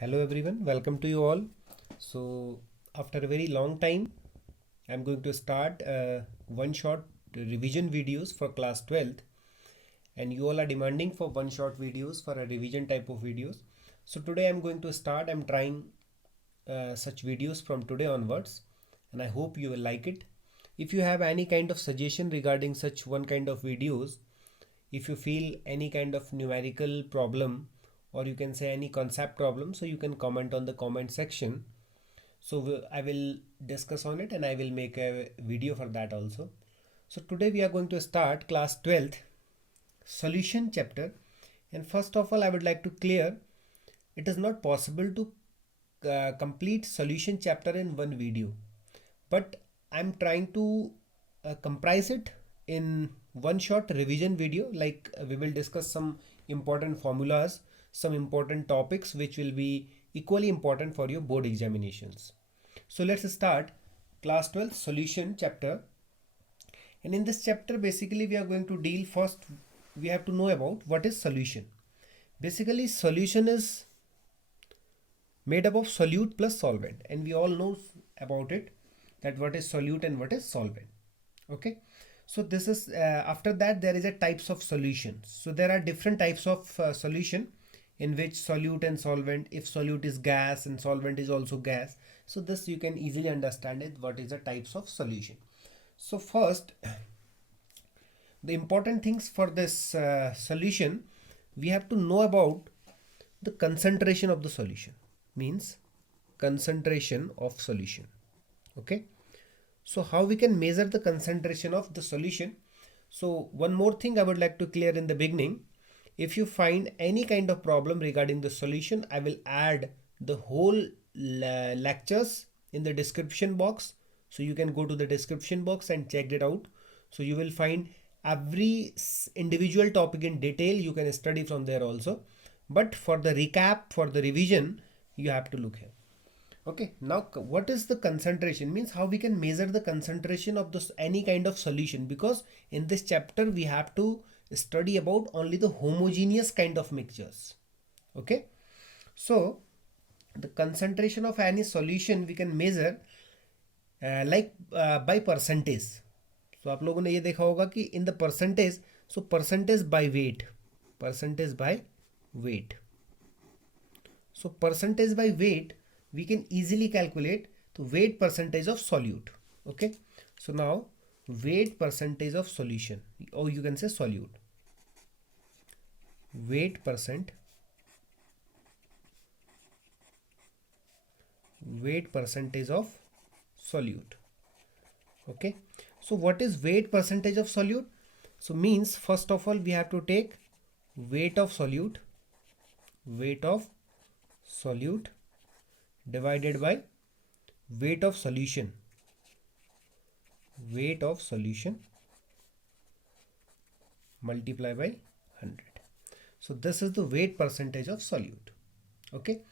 Hello everyone, welcome to you all. So after a very long time, I'm going to start one shot revision videos for class 12th, and you all are demanding for one shot videos for a revision type of videos. So today I'm going to start, I'm trying such videos from today onwards, and I hope you will like it. If you have any kind of suggestion regarding such one kind of videos, if you feel any kind of numerical problem, or you can say any concept problem, so you can comment on the comment section. So I will discuss on it and I will make a video for that also. So today we are going to start class 12th solution chapter, and first of all I would like to clear it is not possible to complete solution chapter in one video, but I'm trying to comprise it in one short revision video. Like we will discuss some important formulas, some important topics which will be equally important for your board examinations. So let's start class 12 solution chapter. And in this chapter basically we are going to deal first, we have to know about what is solution. Basically solution is made up of solute plus solvent, and we all know about it, that what is solute and what is solvent. Okay, so this is after that there is a types of solutions. So there are different types of solution in which solute and solvent, if solute is gas and solvent is also gas, so this you can easily understand it, what is the types of solution. So first, the important things for this solution, we have to know about the concentration of the solution, means concentration of solution. Okay, so how we can measure the concentration of the solution? So one more thing I would like to clear in the beginning. If you find any kind of problem regarding the solution, I will add the whole lectures in the description box. So you can go to the description box and check it out. So you will find every individual topic in detail. You can study from there also. But for the recap, for the revision, you have to look here. Okay, now what is the concentration? Means how we can measure the concentration of this any kind of solution, because in this chapter we have to study about only the homogeneous kind of mixtures. Okay, so the concentration of any solution we can measure by percentage. So आप लोगों ने ये देखा होगा कि in the percentage, so percentage by weight, percentage by weight. So percentage by weight, we can easily calculate the weight percentage of solute. Okay, so now weight percentage of solution, or you can say solute, weight percentage of solute. Okay, so what is weight percentage of solute? So means first of all we have to take weight of solute divided by weight of solution multiply by 100. So this is the weight percentage of solute. Okay,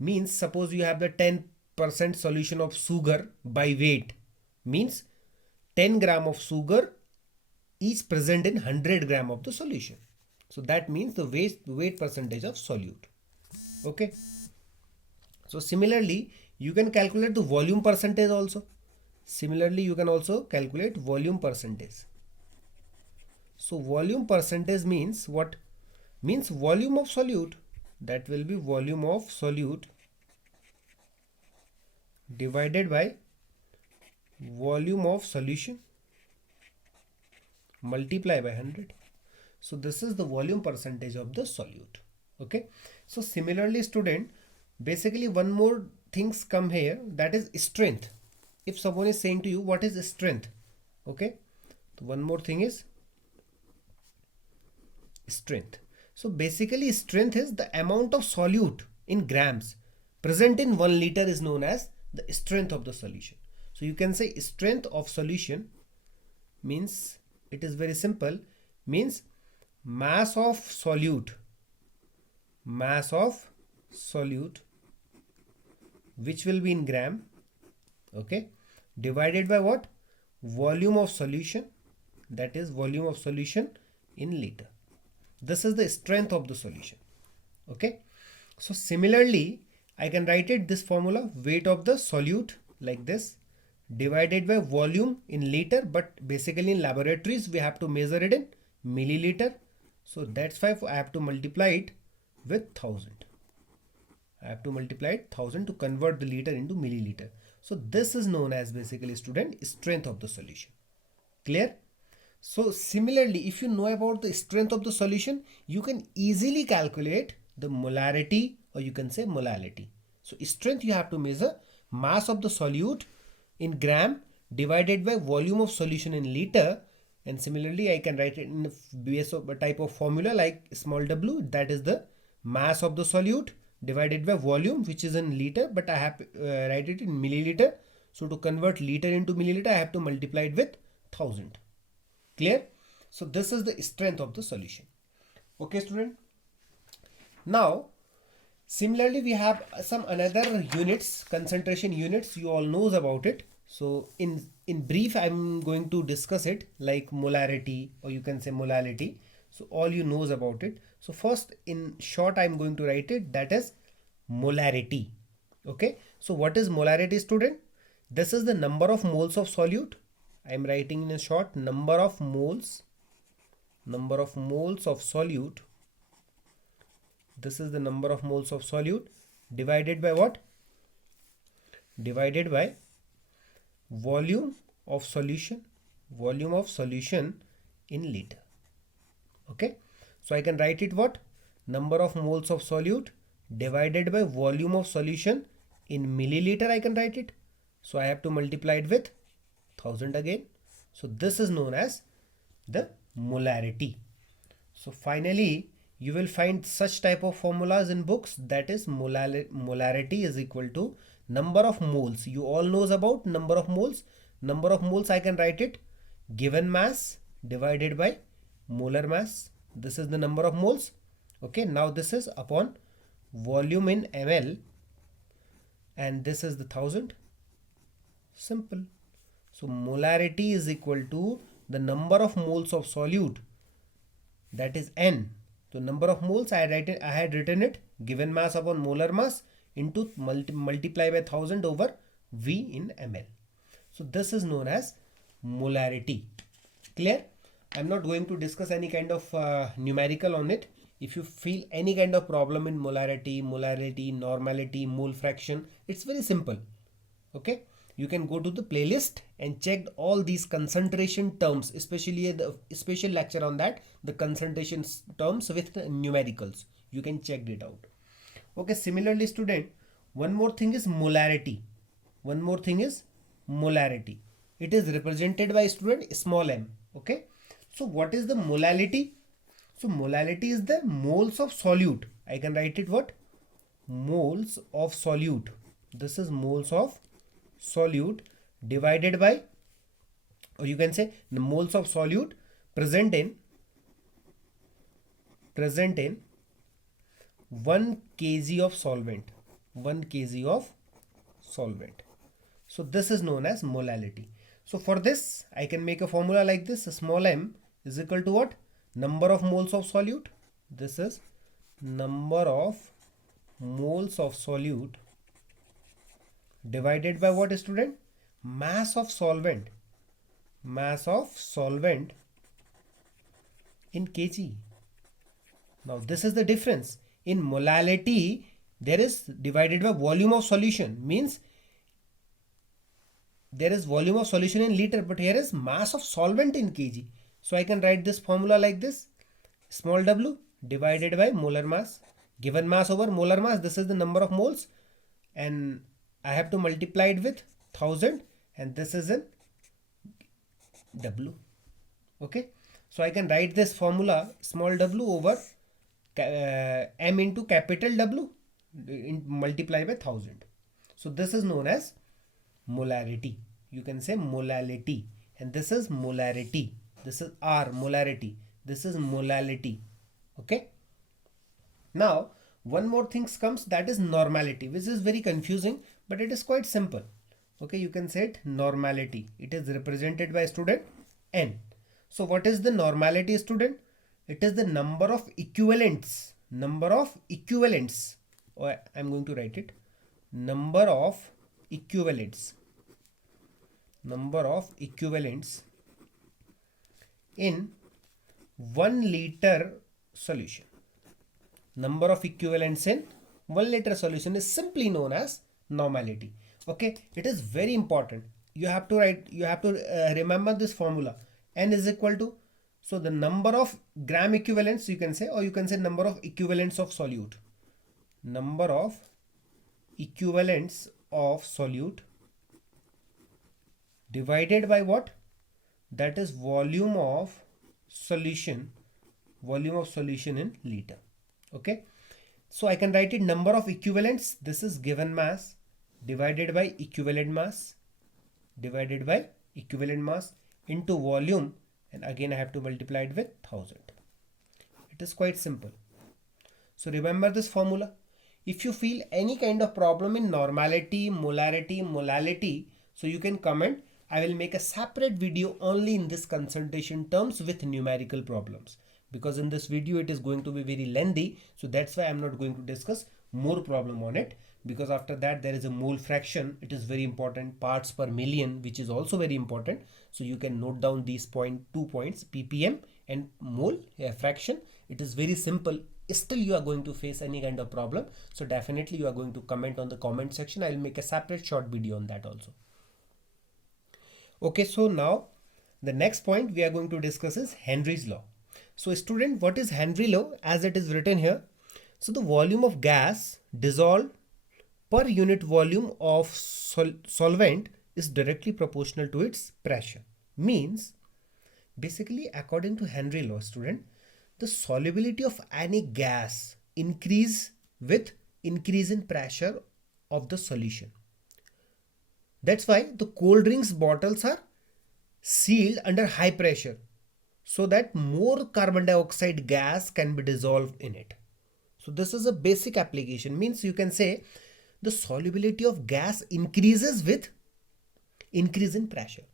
means suppose you have the 10% solution of sugar by weight, means 10 gram of sugar is present in 100 gram of the solution. So that means the weight percentage of solute. Okay, so similarly you can calculate the volume percentage also. Similarly you can also calculate volume percentage. So volume percentage means what? Means volume of solute, that will be volume of solute divided by volume of solution multiply by 100. So this is the volume percentage of the solute. Okay, so similarly student, basically one more things come here, that is strength. If someone is saying to you what is strength, okay, so one more thing is strength. So basically strength is the amount of solute in grams present in 1 liter is known as the strength of the solution. So you can say strength of solution means, it is very simple, means mass of solute which will be in gram, okay, divided by what? Volume of solution, that is volume of solution in liter. This is the strength of the solution. Okay, so similarly I can write it this formula, weight of the solute like this, divided by volume in liter, but basically in laboratories we have to measure it in milliliter. So that's why I have to multiply it with 1000. I have to multiply it 1000 to convert the liter into milliliter. So this is known as basically, student, strength of the solution. Clear? So similarly, if you know about the strength of the solution, you can easily calculate the molarity, or you can say molality. So strength, you have to measure mass of the solute in gram divided by volume of solution in liter. And similarly, I can write it in base of a type of formula like small w, that is the mass of the solute divided by volume, which is in liter, but I have to write it in milliliter. So to convert liter into milliliter, I have to multiply it with 1000. Clear? So this is the strength of the solution. Okay, student. Now, similarly, we have some another units, concentration units. You all knows about it. So in brief, I'm going to discuss it like molarity, or you can say molality. So all you knows about it. So first, in short, I'm going to write it, that is molarity. Okay. So what is molarity, student? This is the number of moles of solute. I'm writing in a short, number of moles of solute. This is the number of moles of solute divided by what? Divided by volume of solution in liter. Okay. So I can write it what? Number of moles of solute divided by volume of solution in milliliter, I can write it. So I have to multiply it with 1000 again. So this is known as the molarity. So finally, you will find such type of formulas in books, that is molarity is equal to number of moles. You all knows about number of moles. Number of moles, I can write it given mass divided by molar mass. This is the number of moles. Okay, now this is upon volume in ml, and this is the 1000. Simple. So molarity is equal to the number of moles of solute, that is N. So number of moles, I had written it given mass upon molar mass into multiply by 1000 over V in ml. So this is known as molarity. Clear? I'm not going to discuss any kind of numerical on it. If you feel any kind of problem in molarity, normality, mole fraction, it's very simple. Okay. You can go to the playlist and check all these concentration terms, especially the special lecture on that, the concentration terms with the numericals. You can check it out. Okay, similarly, student, one more thing is molarity. It is represented by, student, small m. Okay. So what is the molality? So molality is the moles of solute. I can write it what? Moles of solute. This is moles of solute divided by, or you can say the moles of solute present in 1 kg of solvent. 1 kg of solvent. So this is known as molality. So for this, I can make a formula like this. Small m is equal to what? Number of moles of solute. This is number of moles of solute divided by what, student? Mass of solvent. Mass of solvent in kg. Now this is the difference. In molality, there is divided by volume of solution. Means there is volume of solution in liter, but here is mass of solvent in kg. So I can write this formula like this. Small w divided by molar mass. Given mass over molar mass, this is the number of moles. And I have to multiply it with 1000, and this is in W. Okay. So I can write this formula small w over m into capital W multiply by 1000. So this is known as molarity. You can say molality, and this is molarity. This is R, molarity. This is molality. Okay. Now one more thing comes, that is normality, which is very confusing, but it is quite simple. Okay, you can say it normality. It is represented by, student, N. So what is the normality, student? It is the number of equivalents. Or I'm going to write it. number of equivalents in 1 liter solution. Number of equivalents in 1 liter solution is simply known as normality. Okay, it is very important. You have to remember this formula. N is equal to, so the number of gram equivalents you can say, or you can say number of equivalents of solute. Number of equivalents of solute divided by what? That is volume of solution in liter. Okay, so I can write it number of equivalents, this is given mass, divided by equivalent mass into volume, and again I have to multiply it with 1000. It is quite simple. So remember this formula. If you feel any kind of problem in normality, molarity, molality, so you can comment. I will make a separate video only in this concentration terms with numerical problems, because in this video it is going to be very lengthy. So that's why I'm not going to discuss more problem on it, because after that there is a mole fraction. It is very important, parts per million, which is also very important. So you can note down these 2 points, ppm and mole fraction. It is very simple. Still you are going to face any kind of problem, so definitely you are going to comment on the comment section. I will make a separate short video on that also. Okay, so now the next point we are going to discuss is Henry's law. So student, what is Henry law? As it is written here, so the volume of gas dissolved per unit volume of solvent is directly proportional to its pressure. Means basically, according to Henry law, student, the solubility of any gas increase with increase in pressure of the solution. That's why the cold drinks bottles are sealed under high pressure, so that more carbon dioxide gas can be dissolved in it. So this is a basic application. Means you can say the solubility of gas increases with increase in pressure.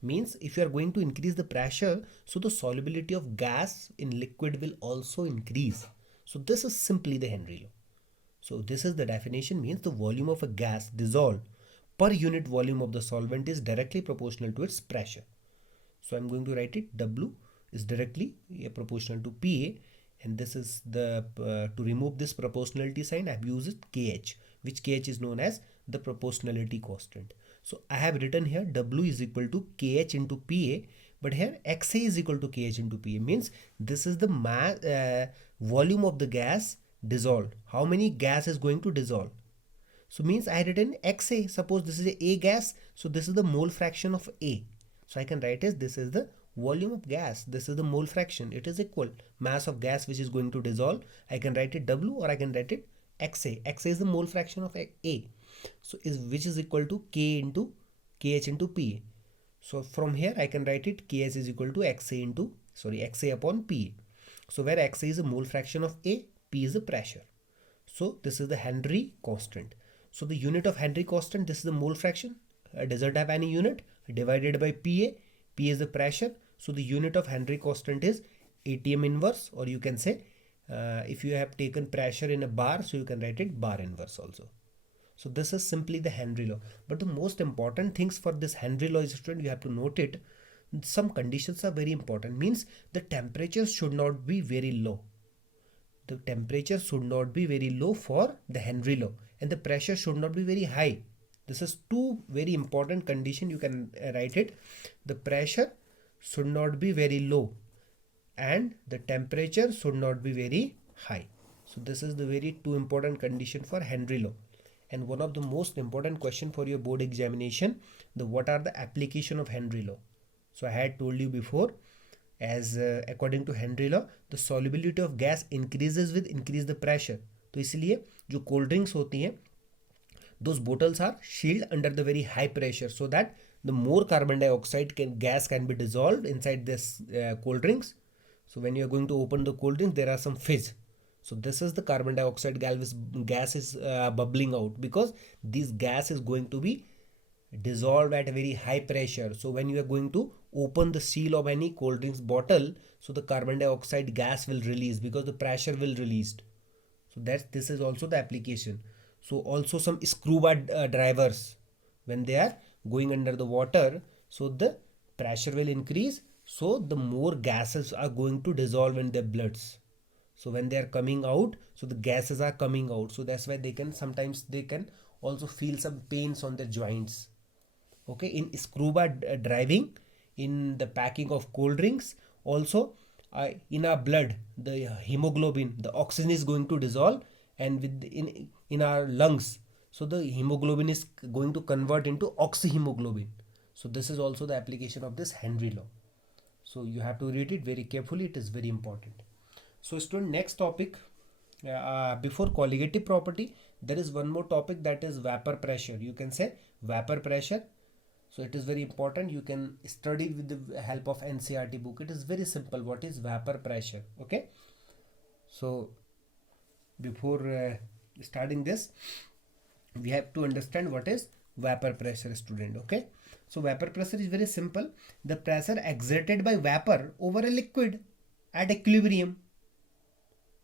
Means if you are going to increase the pressure, so the solubility of gas in liquid will also increase. So this is simply the Henry law. So this is the definition. Means the volume of a gas dissolved per unit volume of the solvent is directly proportional to its pressure. So I'm going to write it, W is directly proportional to PA, and this is the to remove this proportionality sign I have used KH, which KH is known as the proportionality constant. So I have written here W is equal to KH into PA, but here XA is equal to KH into PA. Means this is the volume of the gas dissolved. How many gas is going to dissolve? So means I had written XA. Suppose this is a gas, so this is the mole fraction of A. So I can write as this is the volume of gas, this is the mole fraction. It is equal mass of gas which is going to dissolve. I can write it W, or I can write it XA. XA is the mole fraction of A. So which is equal to K into KH into PA. So from here I can write it KH is equal to XA upon PA. So where XA is the mole fraction of A, P is the pressure. So this is the Henry constant. So the unit of Henry constant, this is the mole fraction. Doesn't have any unit, divided by PA. P is the pressure. So the unit of Henry constant is ATM inverse, or you can say if you have taken pressure in a bar, so you can write it bar inverse also. So this is simply the Henry law. But the most important things for this Henry law is, student, you have to note it. Some conditions are very important. Means the temperature should not be very low. The temperature should not be very low for the Henry law, and the pressure should not be very high. This is two very important condition. You can write it. The pressure should not be very low and the temperature should not be very high. So this is the very two important condition for Henry law. And one of the most important question for your board examination, what are the application of Henry law? So I had told you before, as according to Henry law, the solubility of gas increases with increase the pressure. तो इसलिए जो cold drinks होती हैं, those bottles are sealed under the very high pressure, so that the more carbon dioxide gas can be dissolved inside this cold drinks. So when you are going to open the cold drink, there are some fizz. So this is the carbon dioxide gas is bubbling out, because this gas is going to be dissolved at a very high pressure. So when you are going to open the seal of any cold drinks bottle, so the carbon dioxide gas will release because the pressure will released. So this is also the application. So also some scuba divers, when they are going under the water, so the pressure will increase, so the more gases are going to dissolve in their bloods. So when they are coming out, so the gases are coming out, so that's why they can sometimes they can also feel some pains on their joints. Okay, in scuba driving, in the packing of cold drinks, also in our blood, the hemoglobin, the oxygen is going to dissolve, and in our lungs, so the hemoglobin is going to convert into oxyhemoglobin. So this is also the application of this Henry law. So you have to read it very carefully, it is very important. So student, next topic, before colligative property, there is one more topic, that is vapor pressure. You can say vapor pressure. So it is very important. You can study with the help of NCERT book. It is very simple. What is vapor pressure? Okay. So before starting this, we have to understand what is vapor pressure, student. Okay. So vapor pressure is very simple. The pressure exerted by vapor over a liquid at equilibrium.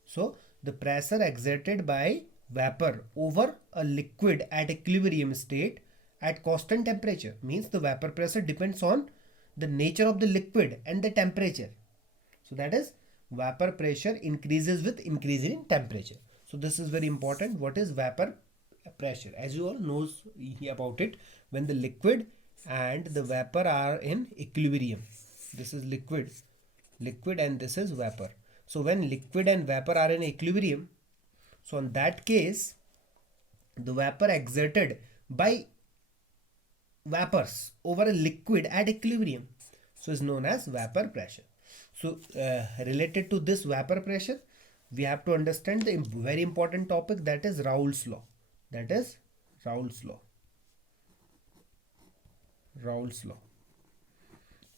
So the pressure exerted by vapor over a liquid at equilibrium state at constant temperature, means the vapor pressure depends on the nature of the liquid and the temperature. So that is, vapor pressure increases with increase in temperature. So this is very important. What is vapor pressure? As you all knows about it, when the liquid and the vapor are in equilibrium. This is liquid and this is vapor. So when liquid and vapor are in equilibrium, so in that case, the vapor exerted by vapors over a liquid at equilibrium, so is known as vapor pressure. So related to this vapor pressure, we have to understand the very important topic, that is Raouls law. That is Raouls law. Raouls law.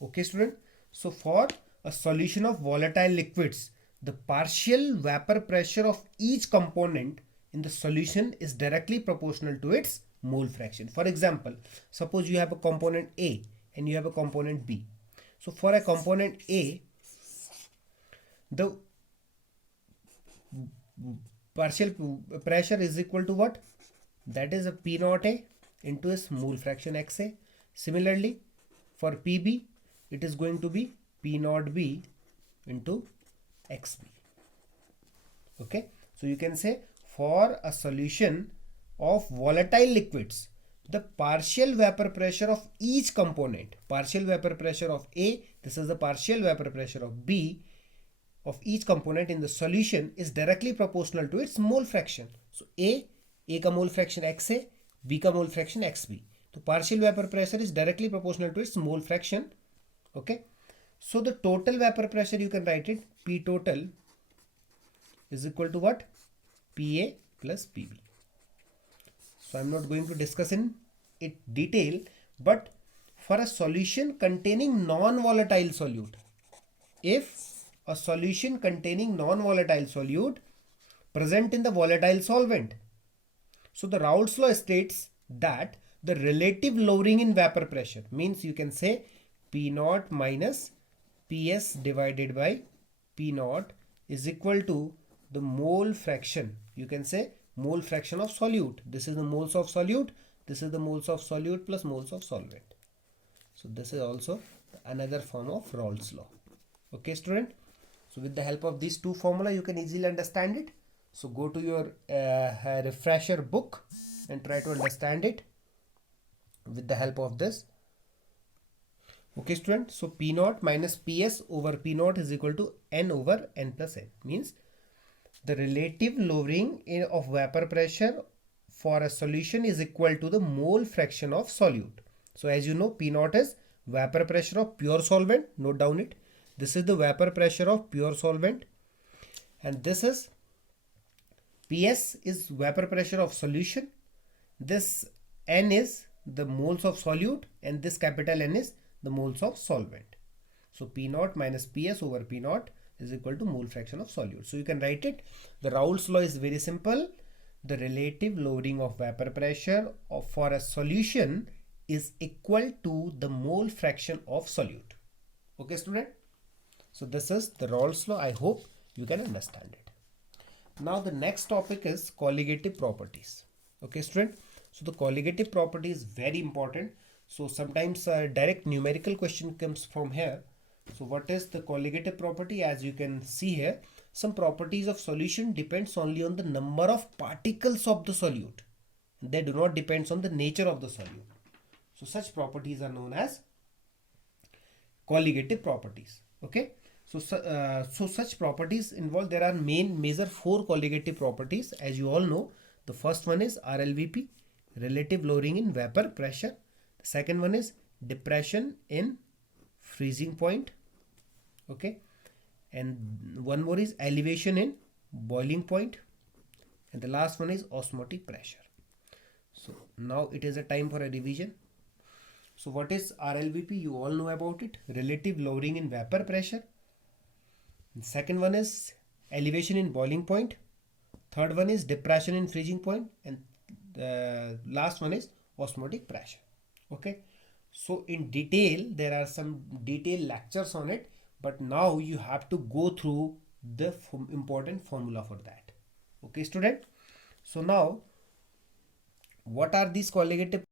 Okay, student. So for a solution of volatile liquids, the partial vapor pressure of each component in the solution is directly proportional to its mole fraction. For example, suppose you have a component A and you have a component B. So for a component A, the partial pressure is equal to what? That is a P naught A into its mole fraction XA. Similarly, for PB, it is going to be P naught B into XB. Okay, so you can say for a solution of volatile liquids, the partial vapor pressure of each component, partial vapor pressure of A, this is the partial vapor pressure of B, of each component in the solution is directly proportional to its mole fraction. So A का mole fraction XA, B का mole fraction XB. So partial vapor pressure is directly proportional to its mole fraction. Okay. So the total vapor pressure, you can write it, P total is equal to what? PA plus PB. So I'm not going to discuss in it detail, but for a solution containing non-volatile solute, if a solution containing non-volatile solute present in the volatile solvent, so the Raouls law states that the relative lowering in vapor pressure, means you can say P naught minus PS divided by P naught is equal to the mole fraction. You can say mole fraction of solute. This is the moles of solute. This is the moles of solute plus moles of solvent. So this is also another form of Raouls law. Okay, student. So with the help of these two formula, you can easily understand it. So go to your refresher book and try to understand it with the help of this. Okay, student. So P naught minus PS over P naught is equal to N over N plus N. Means the relative lowering of vapor pressure for a solution is equal to the mole fraction of solute. So as you know, P naught is vapor pressure of pure solvent. Note down it. This is the vapor pressure of pure solvent. And this is PS is vapor pressure of solution. This N is the moles of solute, and this capital N is the moles of solvent. So P naught minus PS over P naught is equal to mole fraction of solute. So you can write it. The Raouls law is very simple. The relative lowering of vapor pressure for a solution is equal to the mole fraction of solute. Okay, student. So this is the Raouls law. I hope you can understand it. Now the next topic is colligative properties. Okay, student. So the colligative property is very important. So sometimes a direct numerical question comes from here. So what is the colligative property? As you can see here, some properties of solution depends only on the number of particles of the solute. They do not depends on the nature of the solute. So such properties are known as colligative properties. Okay. So such properties involve, there are major four colligative properties, as you all know. The first one is RLVP, relative lowering in vapor pressure. The second one is depression in freezing point. Okay. And one more is elevation in boiling point. And the last one is osmotic pressure. So now it is a time for a revision. So what is RLVP? You all know about it. Relative lowering in vapor pressure. The second one is elevation in boiling point. Third one is depression in freezing point. And the last one is osmotic pressure. Okay. So in detail, there are some detailed lectures on it. But now you have to go through the important formula for that. Okay, student. So now, what are these colligative